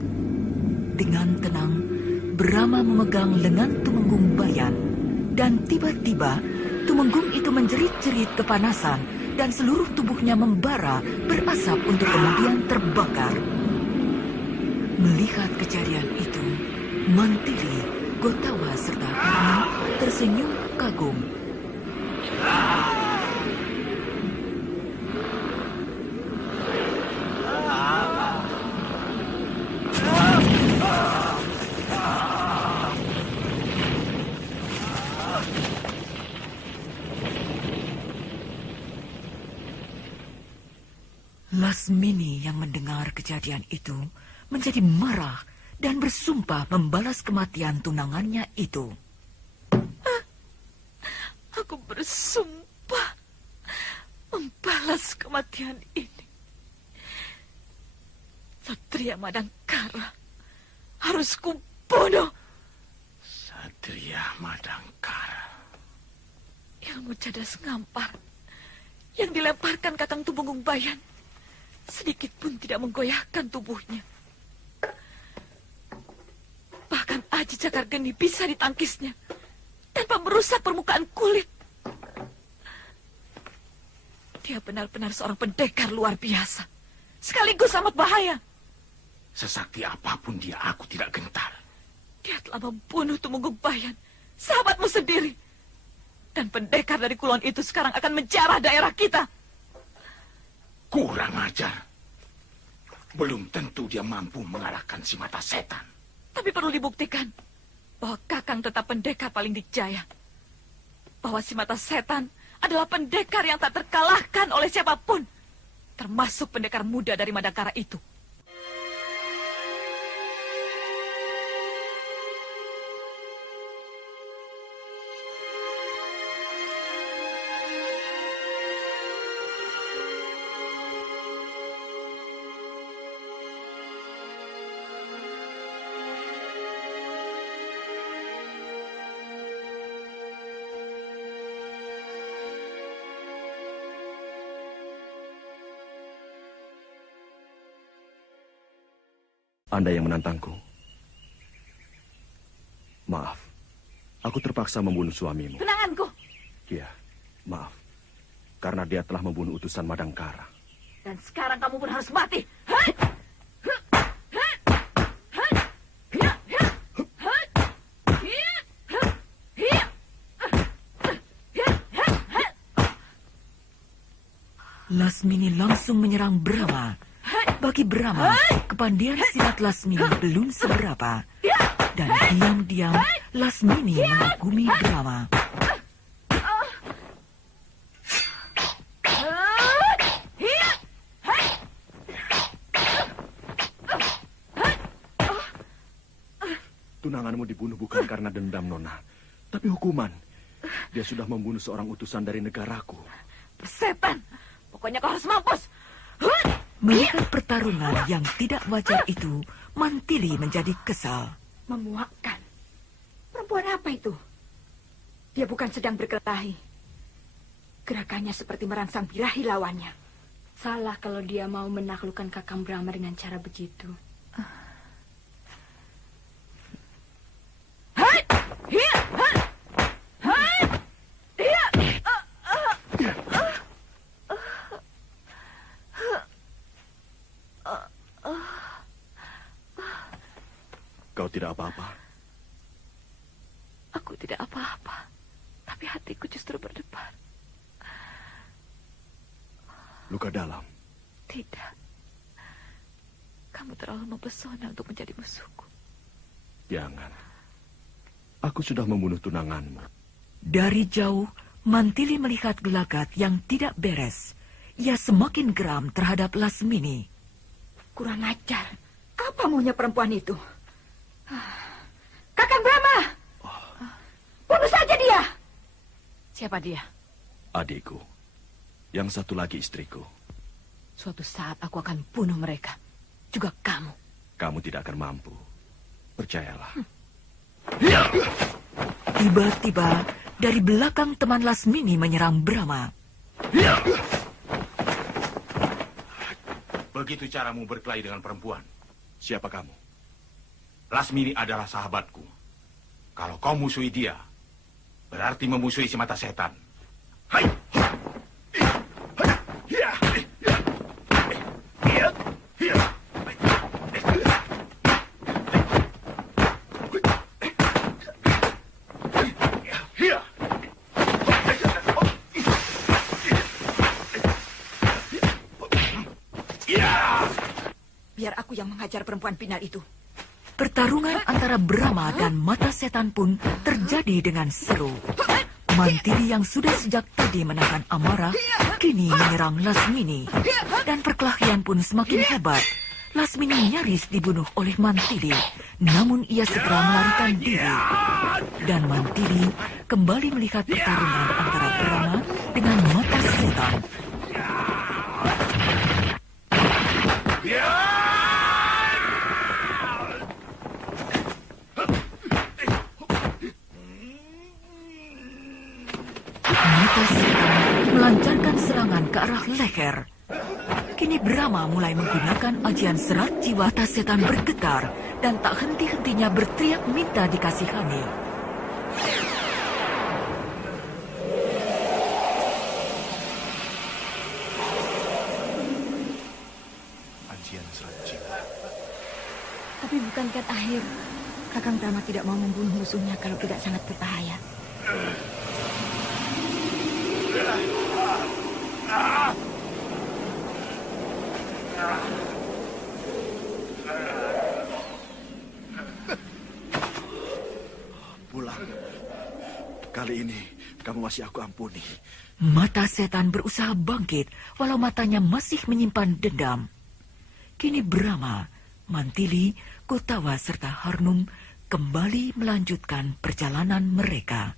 Dengan tenang, Brahma memegang lengan Tumenggung Bayan, dan tiba-tiba Tumenggung itu menjerit-jerit kepanasan dan seluruh tubuhnya membara berasap untuk kemudian terbakar. Melihat kejadian itu, Mantili, Gotawa serta Harnum tersenyum kagum. Lasmini yang mendengar kejadian itu menjadi marah dan bersumpah membalas kematian tunangannya itu. Aku bersumpah membalas kematian ini. Satria Madangkara harus kubunuh. Satria Madangkara. Ilmu cadas ngampar yang dilemparkan Kakang Tumenggung Bayan sedikit pun tidak menggoyahkan tubuhnya. Bahkan Aji Cakar Geni bisa ditangkisnya tanpa merusak permukaan kulit. Dia benar-benar seorang pendekar luar biasa, sekaligus amat bahaya. Sesakti apapun dia, aku tidak gentar. Dia telah membunuh Tumenggung Bayan, sahabatmu sendiri. Dan pendekar dari Kulon itu sekarang akan menjarah daerah kita. Kurang ajar. Belum tentu dia mampu mengalahkan si mata setan. Tapi perlu dibuktikan bahwa Kakang tetap pendekar paling dikjaya. Bahwa si mata setan adalah pendekar yang tak terkalahkan oleh siapapun. Termasuk pendekar muda dari Madangkara itu. Anda yang menantangku. Maaf, aku terpaksa membunuh suamimu. Tunanganku. Iya, maaf. Karena dia telah membunuh utusan Madangkara. Dan sekarang kamu pun harus mati. Lasmini langsung menyerang Brahma. Bagi Brahma, kepandaian silat Lasmini belum seberapa. Dan diam-diam, Lasmini mengagumi Brahma. Tunanganmu dibunuh bukan karena dendam, Nona. Tapi hukuman. Dia sudah membunuh seorang utusan dari negaraku. Setan! Pokoknya kau harus mampus. Melihat pertarungan yang tidak wajar itu, Mantili menjadi kesal. Memuakkan. Perempuan apa itu? Dia bukan sedang berkelahi. Gerakannya seperti merangsang birahi lawannya. Salah kalau dia mau menaklukkan Kakang Brahma dengan cara begitu. Kau tidak apa-apa? Aku tidak apa-apa. Tapi hatiku justru berdebar. Luka dalam? Tidak. Kamu terlalu mempesona untuk menjadi musuhku. Jangan. Aku sudah membunuh tunanganmu. Dari jauh, Mantili melihat gelagat yang tidak beres. Ia semakin geram terhadap Lasmini. Kurang ajar. Apa maunya perempuan itu? Kakang Brahma! Bunuh saja dia! Siapa dia? Adikku. Yang satu lagi istriku. Suatu saat aku akan bunuh mereka. Juga kamu. Kamu tidak akan mampu. Percayalah. Tiba-tiba, dari belakang teman Lasmini menyerang Brahma. Begitu caramu berkelahi dengan perempuan. Siapa kamu? Lasmini adalah sahabatku. Kalau kau musuhi dia, berarti memusuhi si mata setan. Hai! Biar aku yang menghajar perempuan pinal itu. Pertarungan antara Brahma dan mata setan pun terjadi dengan seru. Mantili yang sudah sejak tadi menahan amarah kini menyerang Lasmini, dan perkelahian pun semakin hebat. Lasmini nyaris dibunuh oleh Mantili, namun ia segera melarikan diri. Dan Mantili kembali melihat pertarungan antara Brahma dengan mata setan. Mata setan melancarkan serangan ke arah leher. Kini Brahma mulai menggunakan ajian serat jiwa. Mata setan bergetar dan tak henti-hentinya berteriak minta dikasihani. Ajian serat jiwa. Tapi bukankah akhir Kakang Brahma tidak mau membunuh musuhnya kalau tidak sangat berbahaya? Pulang. Kali ini kamu masih aku ampuni. Mata setan berusaha bangkit walau matanya masih menyimpan dendam. Kini Brahma, Mantili, Gotawa serta Harnum kembali melanjutkan perjalanan mereka.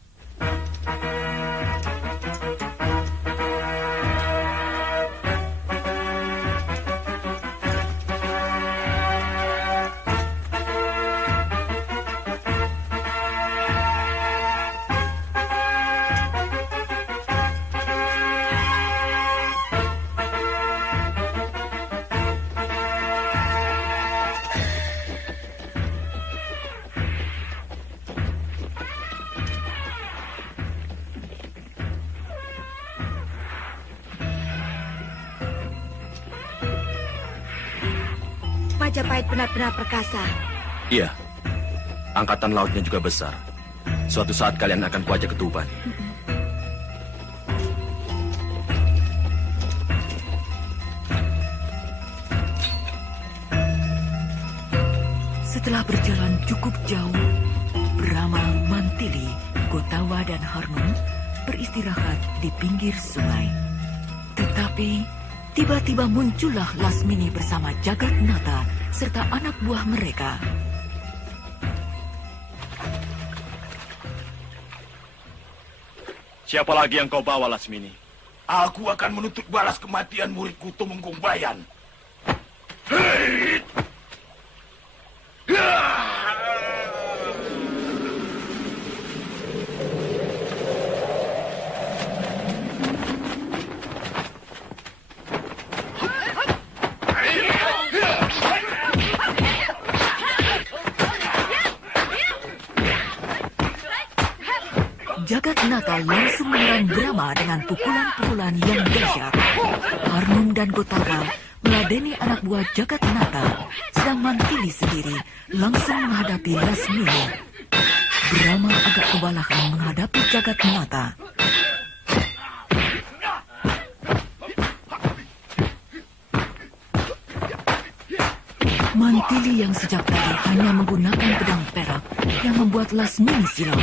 Majapahit benar-benar perkasa. Iya, angkatan lautnya juga besar. Suatu saat kalian akan kuajak ke Tuban. Setelah berjalan cukup jauh, Brahma, Mantili, Gotawa, dan Harnum beristirahat di pinggir sungai. Tetapi tiba-tiba muncullah Lasmini bersama Jagatnata serta anak buah mereka. Siapa lagi yang kau bawa, Lasmini? Aku akan menuntut balas kematian muridku Tumenggung Bayan. Hei! Jagatnata langsung menyerang Brahma dengan pukulan-pukulan yang dahsyat. Harnum dan Gotawa meladeni anak buah Jagatnata, sedang Mantili sendiri langsung menghadapi Lasmini. Brahma agak kewalahan menghadapi Jagatnata. Mantili yang sejak tadi hanya menggunakan pedang perak yang membuat Lasmini silam,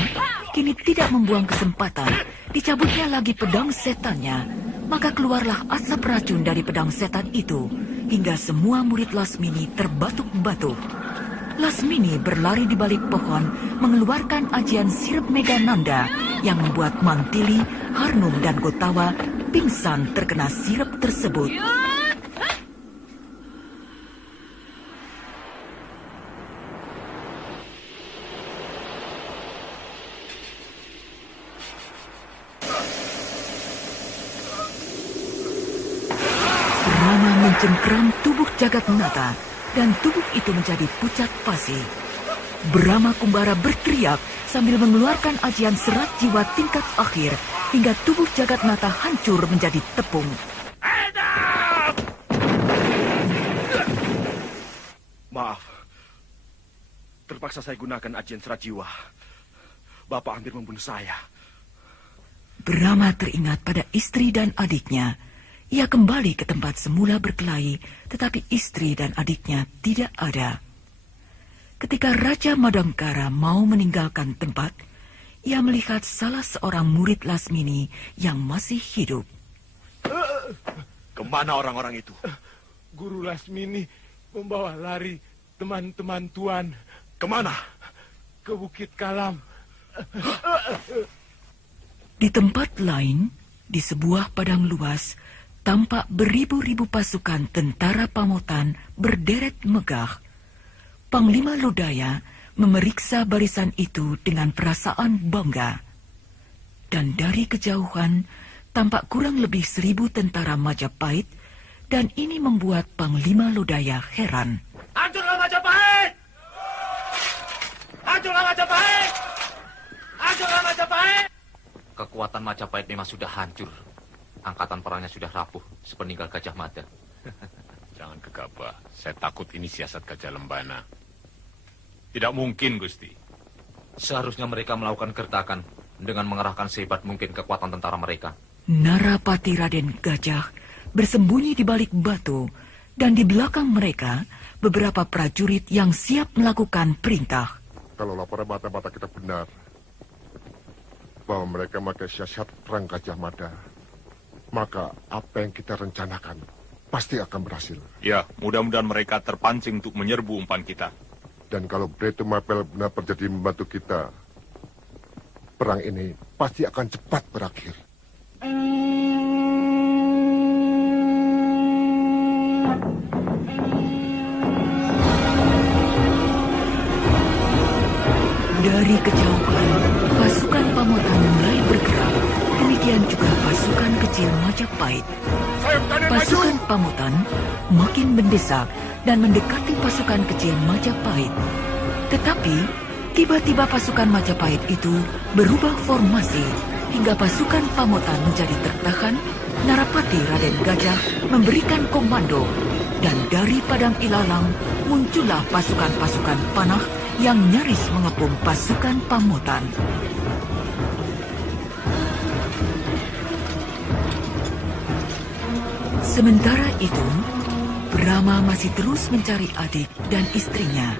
kini tidak membuang kesempatan. Dicabutnya lagi pedang setannya, maka keluarlah asap racun dari pedang setan itu, hingga semua murid Lasmini terbatuk-batuk. Lasmini berlari di balik pohon, mengeluarkan ajian sirep Megananda yang membuat Mantili, Harnum, dan Gotawa pingsan terkena sirep tersebut. Mencengkram tubuh Jagatnata dan tubuh itu menjadi pucat pasi. Brahma Kumbara berteriak sambil mengeluarkan ajian serat jiwa tingkat akhir hingga tubuh Jagatnata hancur menjadi tepung. Maaf, terpaksa saya gunakan ajian serat jiwa. Bapak hampir membunuh saya. Brahma teringat pada istri dan adiknya. Ia kembali ke tempat semula berkelahi, tetapi istri dan adiknya tidak ada. Ketika Raja Madangkara mau meninggalkan tempat, ia melihat salah seorang murid Lasmini yang masih hidup. Kemana orang-orang itu? Guru Lasmini membawa lari teman-teman Tuan. Kemana? Ke Bukit Kalam. Di tempat lain, di sebuah padang luas, tampak beribu-ribu pasukan tentara Pamotan berderet megah. Panglima Lodaya memeriksa barisan itu dengan perasaan bangga. Dan dari kejauhan, tampak kurang lebih 1.000 tentara Majapahit, dan ini membuat Panglima Lodaya heran. Hancurlah Majapahit! Hancurlah Majapahit! Hancurlah Majapahit! Kekuatan Majapahit memang sudah hancur. Angkatan perangnya sudah rapuh, sepeninggal Gajah Mada. Jangan gegabah. Saya takut ini siasat Gajah Lembana. Tidak mungkin, Gusti. Seharusnya mereka melakukan gertakan dengan mengerahkan sehebat mungkin kekuatan tentara mereka. Narapati Raden Gajah bersembunyi di balik batu, dan di belakang mereka beberapa prajurit yang siap melakukan perintah. Kalau laporan mata-mata kita benar, bahwa mereka memakai siasat perang Gajah Mada, maka apa yang kita rencanakan pasti akan berhasil. Ya, mudah-mudahan mereka terpancing untuk menyerbu umpan kita. Dan kalau Bretu Mapel benar terjadi membantu kita, perang ini pasti akan cepat berakhir. Dari kejauhan, pasukan Pamotan mulai bergerak. Demikian juga pasukan kecil Majapahit. Pasukan Pamotan makin mendesak dan mendekati pasukan kecil Majapahit. Tetapi, tiba-tiba pasukan Majapahit itu berubah formasi hingga pasukan Pamotan menjadi tertahan. Narapati Raden Gajah memberikan komando, dan dari padang ilalang muncullah pasukan-pasukan panah yang nyaris mengepung pasukan Pamotan. Sementara itu, Brahma masih terus mencari adik dan istrinya.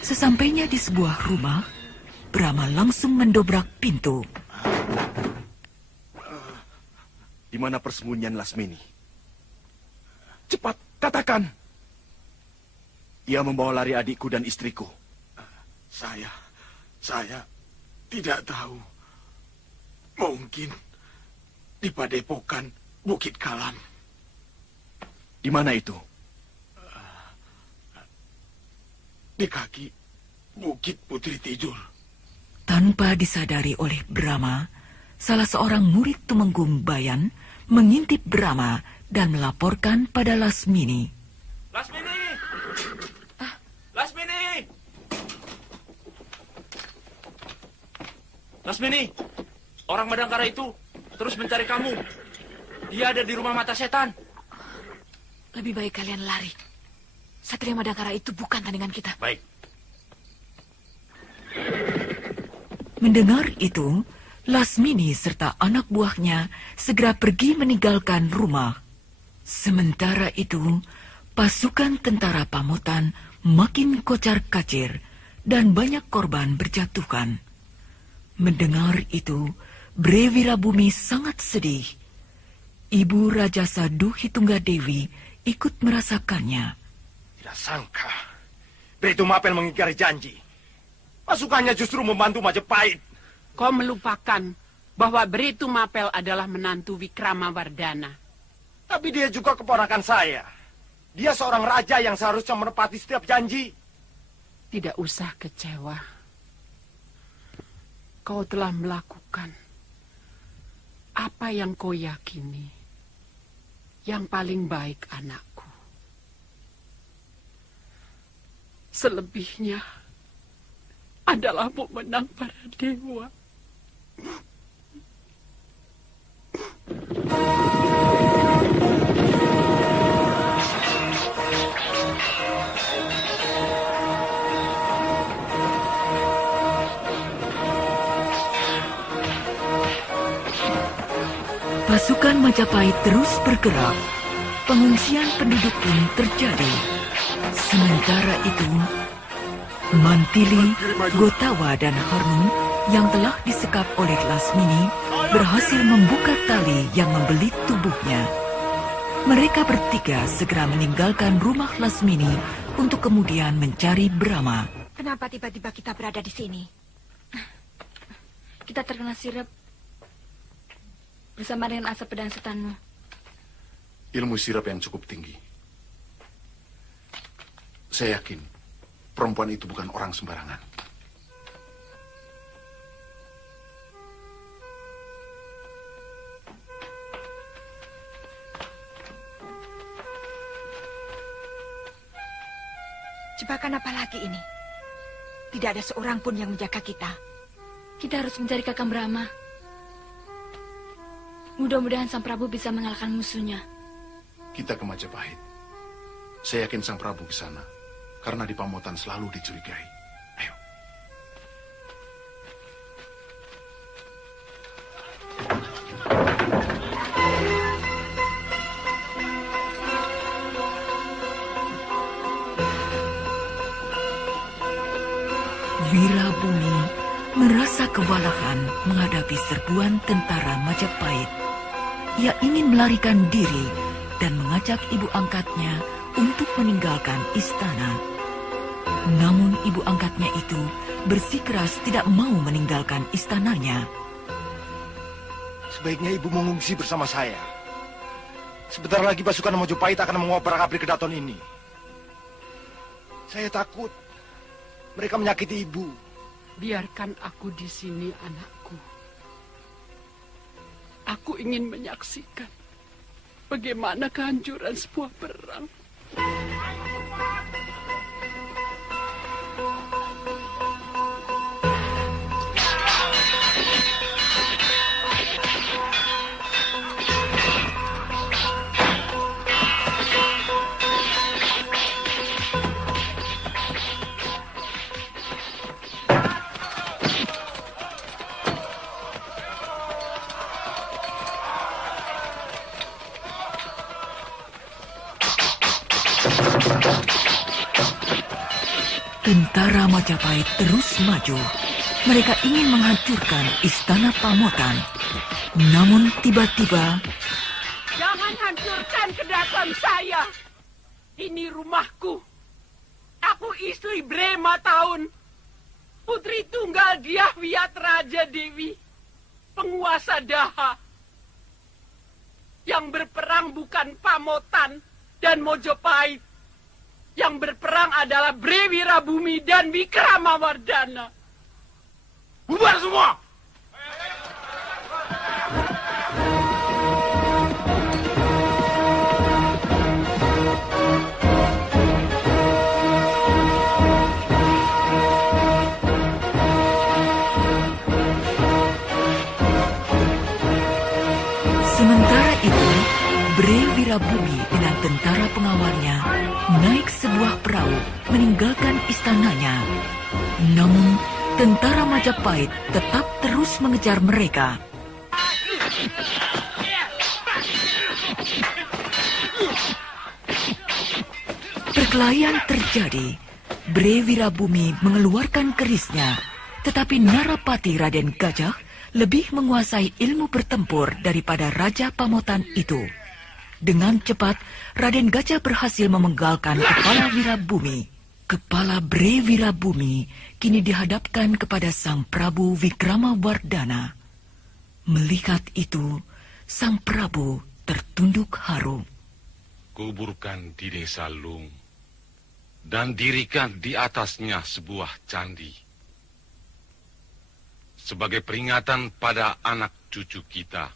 Sesampainya di sebuah rumah, Brahma langsung mendobrak pintu. Di mana persembunyian Lasmini? Cepat, katakan. Ia membawa lari adikku dan istriku. Saya tidak tahu. Mungkin di Padepokan Bukit Kalam. Di mana itu? Di kaki Bukit Putri Tidur. Tanpa disadari oleh Brahma, salah seorang murid Tumenggung Bayan mengintip Brahma dan melaporkan pada Lasmini. Lasmini! Lasmini! Lasmini, orang Madangkara itu terus mencari kamu. Dia ada di rumah mata setan. Lebih baik kalian lari. Satria Madangkara itu bukan tandingan kita. Baik. Mendengar itu, Lasmini serta anak buahnya segera pergi meninggalkan rumah. Sementara itu, pasukan tentara Pamotan makin kocar-kacir dan banyak korban berjatuhan. Mendengar itu, Bre Wirabumi sangat sedih. Ibu Raja Sadu Hitunggadewi ikut merasakannya. Tidak sangka, Bretu Mapel mengingkari janji. Pasukannya justru membantu Majapahit. Kau melupakan bahwa Bretu Mapel adalah menantu Wikramawardhana. Tapi dia juga keponakan saya. Dia seorang raja yang seharusnya menepati setiap janji. Tidak usah kecewa. Kau telah melakukan apa yang kau yakini. Yang paling baik, anakku. Selebihnya adalah pemenang para dewa. Pasukan Majapahit terus bergerak. Pengungsian penduduk pun terjadi. Sementara itu, Mantili, Gotawa, dan Harnum yang telah disekap oleh Lasmini berhasil membuka tali yang membelit tubuhnya. mereka bertiga segera meninggalkan rumah Lasmini untuk kemudian mencari Brahma. Kenapa tiba-tiba kita berada di sini? Kita terkena sirep bersama dengan asap pedang setanmu. Ilmu sirap yang cukup tinggi. Saya yakin perempuan itu bukan orang sembarangan. Jebakan apa lagi ini? Tidak ada seorang pun yang menjaga kita. Kita harus mencari Kakang Brahma. Mudah-mudahan Sang Prabu bisa mengalahkan musuhnya. Kita ke Majapahit. Saya yakin Sang Prabu ke sana. Karena di Pamotan selalu dicurigai. Ayo. Wirabumi merasa kewalahan menghadapi serbuan tentara Majapahit. Ia ingin melarikan diri dan mengajak ibu angkatnya untuk meninggalkan istana. Namun ibu angkatnya itu bersikeras tidak mau meninggalkan istananya. Sebaiknya ibu mengungsi bersama saya. Sebentar lagi pasukan Majapahit akan mengobrak-abrik Kedaton ini. Saya takut mereka menyakiti ibu. Biarkan aku di sini, anakku. Aku ingin menyaksikan bagaimana kehancuran sebuah perang. Tentara Majapahit terus maju. Mereka ingin menghancurkan istana Pamotan. Namun tiba-tiba... Jangan hancurkan Kedaton saya. Ini rumahku. Aku istri Brema Tahun. Putri tunggal Dyahwiyat Raja Dewi. Penguasa Daha. Yang berperang bukan Pamotan dan Mojopahit. Yang berperang adalah Bre Wirabumi dan Wikramawardhana. Bubar semua! Sementara itu, Bre Wirabumi dengan tentara pengawalnya naik sebuah perahu meninggalkan istananya. Namun, tentara Majapahit tetap terus mengejar mereka. Perkelahian terjadi. Bre Wirabumi mengeluarkan kerisnya, tetapi Narapati Raden Gajah lebih menguasai ilmu bertempur daripada Raja Pamotan itu. Dengan cepat, Raden Gajah berhasil memenggalkan kepala Wirabumi. Kepala Bre Wirabumi kini dihadapkan kepada Sang Prabu Wikramawardhana. Melihat itu, Sang Prabu tertunduk haru. Kuburkan di desa Lung dan dirikan di atasnya sebuah candi. Sebagai peringatan pada anak cucu kita.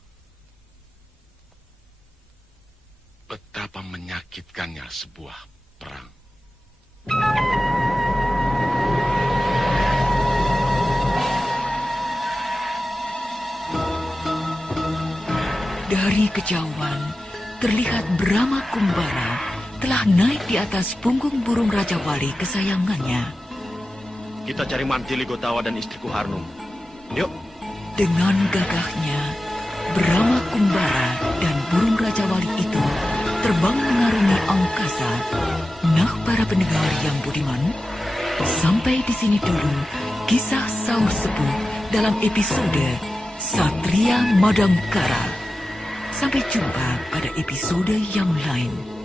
Betapa menyakitkannya sebuah perang. Dari kejauhan, terlihat Brahma Kumbara telah naik di atas punggung burung Raja Wali kesayangannya. Kita cari Mantili Gotawa dan istriku Harnum. Yuk. Dengan gagahnya, Brahma Kumbara dan burung Raja Wali itu terbang mengarungi angkasa. Nah, para pendengar yang budiman, sampai di sini dulu kisah Saur Sepuh dalam episode Satria Madangkara. Sampai jumpa pada episode yang lain.